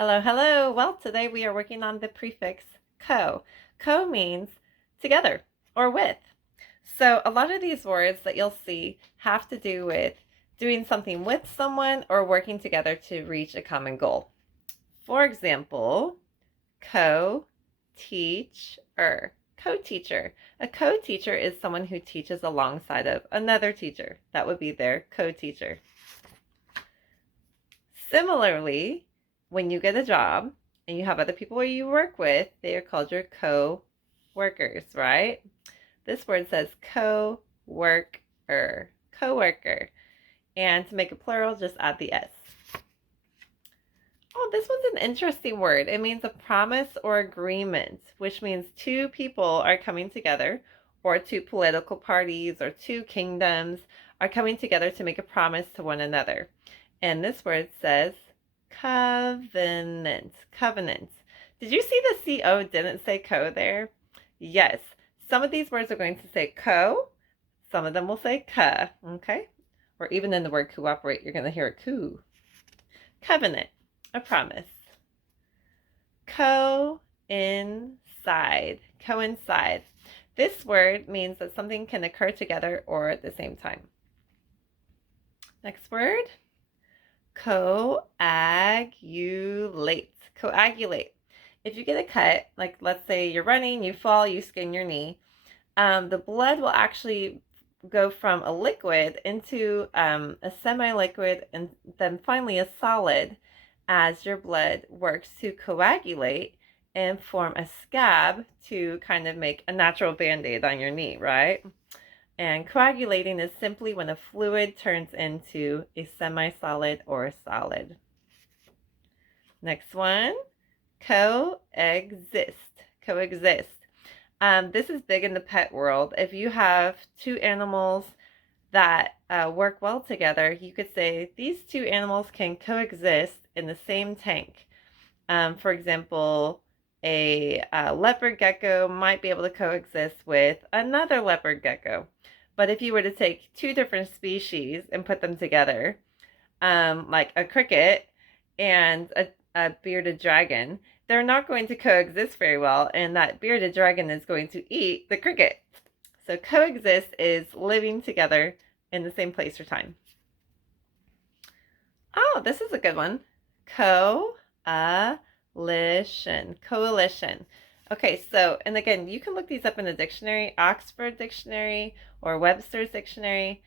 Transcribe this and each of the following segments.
Hello, hello. Well, today we are working on the prefix co. Co means together or with. So a lot of these words that you'll see have to do with doing something with someone or working together to reach a common goal. For example, co-teacher. Co-teacher. A co-teacher is someone who teaches alongside of another teacher. That would be their co-teacher. Similarly, when you get a job and you have other people you work with, they are called your co-workers, right? This word says co-worker, co-worker. And to make it plural, just add the S. Oh, this one's an interesting word. It means a promise or agreement, which means two people are coming together, or two political parties or two kingdoms are coming together to make a promise to one another. And this word says covenant. Covenant. Did you see the C-O didn't say co there? Yes. Some of these words are going to say co. Some of them will say ka. Okay? Or even in the word cooperate, you're going to hear a coo. Covenant. A promise. Coincide. Coincide. This word means that something can occur together or at the same time. Next word. Coagulate. Coagulate. If you get a cut, like let's say you're running, you fall, you skin your knee, the blood will actually go from a liquid into a semi-liquid and then finally a solid as your blood works to coagulate and form a scab to kind of make a natural band-aid on your knee, right? And coagulating is simply when a fluid turns into a semi-solid or a solid. Next one, coexist. Coexist. This is big in the pet world. If you have two animals that work well together, you could say these two animals can coexist in the same tank. For example, a leopard gecko might be able to coexist with another leopard gecko. But if you were to take two different species and put them together, like a cricket and a bearded dragon, they're not going to coexist very well, and that bearded dragon is going to eat the cricket. So coexist is living together in the same place or time. Oh, this is a good one. Coalition. Coalition. Okay, so, and again, you can look these up in a dictionary, Oxford Dictionary or Webster's Dictionary.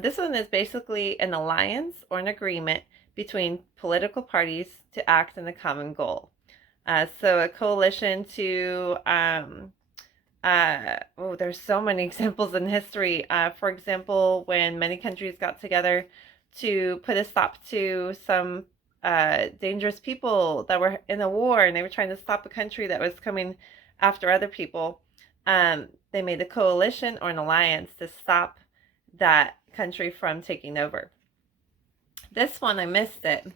This one is basically an alliance or an agreement between political parties to act in a common goal. So a coalition to, there's so many examples in history. For example, when many countries got together to put a stop to some dangerous people that were in a war and they were trying to stop a country that was coming after other people. They made a coalition or an alliance to stop that country from taking over. This one, I missed it.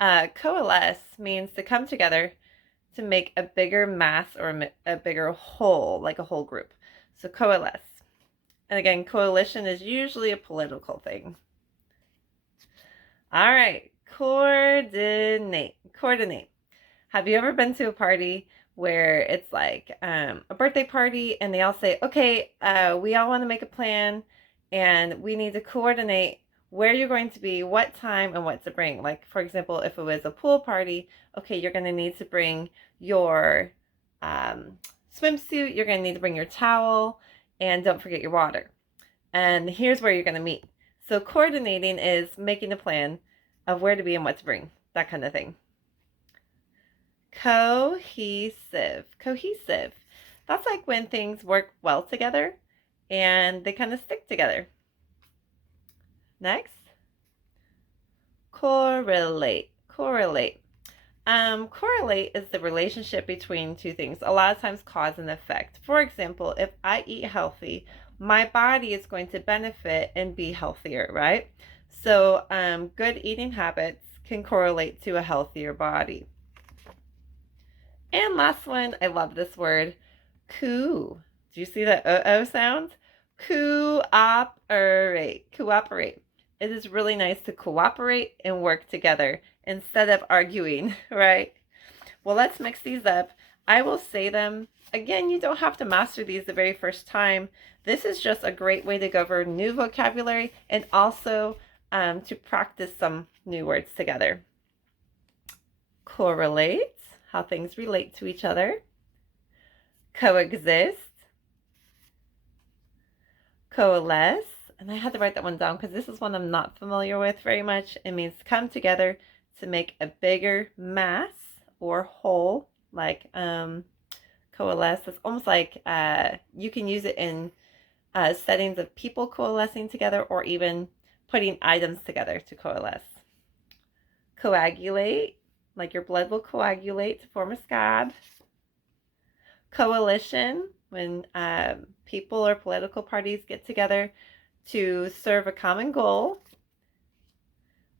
Coalesce means to come together to make a bigger mass or a bigger whole, like a whole group. So coalesce. And again, coalition is usually a political thing. All right, coordinate. Coordinate. Have you ever been to a party where it's like a birthday party and they all say, okay, we all want to make a plan and we need to coordinate where you're going to be, what time, and what to bring. Like, for example, if it was a pool party, okay, you're going to need to bring your swimsuit, you're going to need to bring your towel, and don't forget your water. And here's where you're going to meet. So coordinating is making a plan of where to be and what to bring, that kind of thing. Cohesive. Cohesive. That's like when things work well together and they kind of stick together. Next. Correlate. Correlate. Correlate is the relationship between two things. A lot of times cause and effect. For example, if I eat healthy, my body is going to benefit and be healthier, right? So good eating habits can correlate to a healthier body. And last one, I love this word, coo. Do you see the O sound? Cooperate. Cooperate. It is really nice to cooperate and work together instead of arguing, right? Well, let's mix these up. I will say them. Again, you don't have to master these the very first time. This is just a great way to go over new vocabulary and also to practice some new words together. Correlate, how things relate to each other. Coexist. Coalesce. And I had to write that one down because this is one I'm not familiar with very much. It means come together to make a bigger mass or whole, like coalesce. It's almost like you can use it in settings of people coalescing together or even putting items together to coalesce. Coagulate, like your blood will coagulate to form a scab. Coalition, when people or political parties get together to serve a common goal.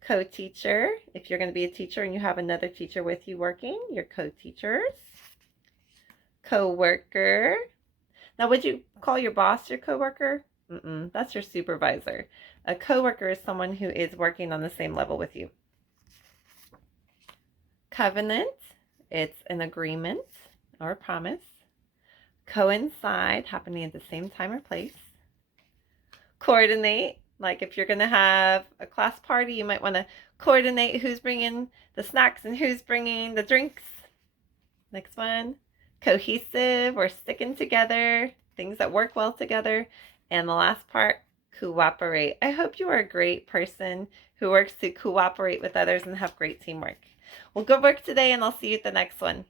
Co-teacher, if you're going to be a teacher and you have another teacher with you working, you're co-teachers. Co-worker. Now, would you call your boss your co-worker? That's your supervisor. A co-worker is someone who is working on the same level with you. Covenant, it's an agreement or a promise. Coincide, happening at the same time or place. Coordinate, like if you're going to have a class party, you might want to coordinate who's bringing the snacks and who's bringing the drinks. Next one. Cohesive, or sticking together, things that work well together. And the last part, cooperate. I hope you are a great person who works to cooperate with others and have great teamwork. Well, good work today, and I'll see you at the next one.